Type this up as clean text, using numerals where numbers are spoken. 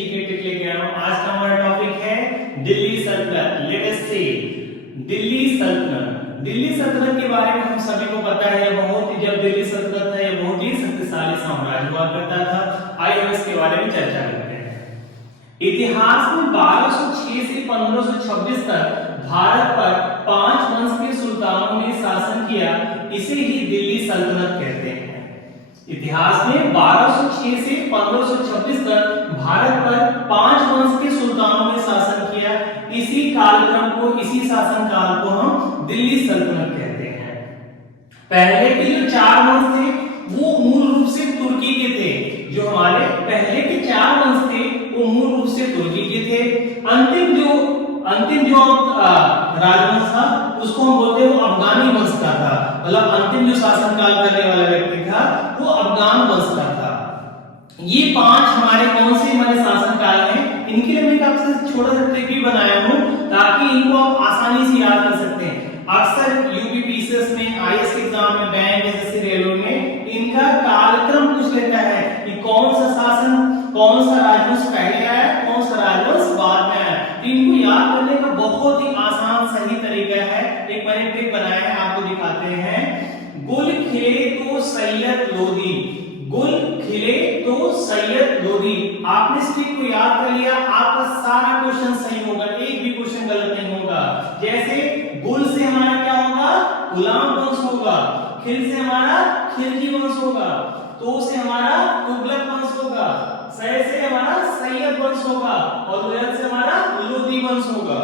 GK tip लेके आया हूं। आज का हमारा टॉपिक है दिल्ली सल्तनत। लेट अस सी दिल्ली सल्तनत। दिल्ली सल्तनत के बारे में हम सभी को पता है, बहुत ही जब दिल्ली सल्तनत है यह बहुत ही शक्तिशाली साम्राज्य हुआ करता था। आइए हम इसके बारे में चर्चा करते हैं। इतिहास में 1206 से 1526 तक भारत पर 5 वंश के सुल्तानों ने शासन किया, इसे ही दिल्ली सल्तनत कहते हैं। इतिहास में 1206 से 1526 तक भारत पर 5 वंश के सुल्तानों ने शासन किया, इसी कालक्रम को, इसी शासन काल को हम दिल्ली सल्तनत कहते हैं। पहले के जो 4 वंश थे वो मूल रूप से तुर्की के थे। जो हमारे पहले के 4 वंश थे वो मूल रूप से तुर्की के थे। अंतिम जो राजवंश था उसको हम बोलते हैं वो अफगानी वंश का था। मतलब अंतिम जो शासन काल करने वाला व्यक्ति था वो अफगान वंश का था। ये 5 हमारे कौन से हमारे शासन काल हैं, इनके लिए मैं आपसे छोटा सा ट्रिक भी बनाया हूं ताकि इनको आप आसानी से याद कर सकते हैं। अक्सर यूपीपीसीएस में, आईएएस के एग्जाम में, बैंक, एसएससी, रेलवे में इनका कालक्रम पूछ लेता है कि कौन सा शासन, कौन सा राजवंश पहले आया, कौन सा राजवंश बाद में आया। इनको याद करने का बहुत ही आसान सही तरीका है। एक मैंने ट्रिक बनाया है, आपको दिखाते हैं। गुल खिले तो सैयद लोधी, गुल खिले तो सैयद लोधी। आपने इस ट्रिक को याद कर लिया, आपका सारा क्वेश्चन सही होगा, एक भी क्वेश्चन गलत नहीं होगा। जैसे गुल से हमारा क्या होगा, गुलाम वंश होगा। खिल से हमारा खिलजी वंश होगा। तो से हमारा तुगलक वंश होगा। सै से हमारा सैयद वंश होगा और लोधी से हमारा लोधी वंश होगा।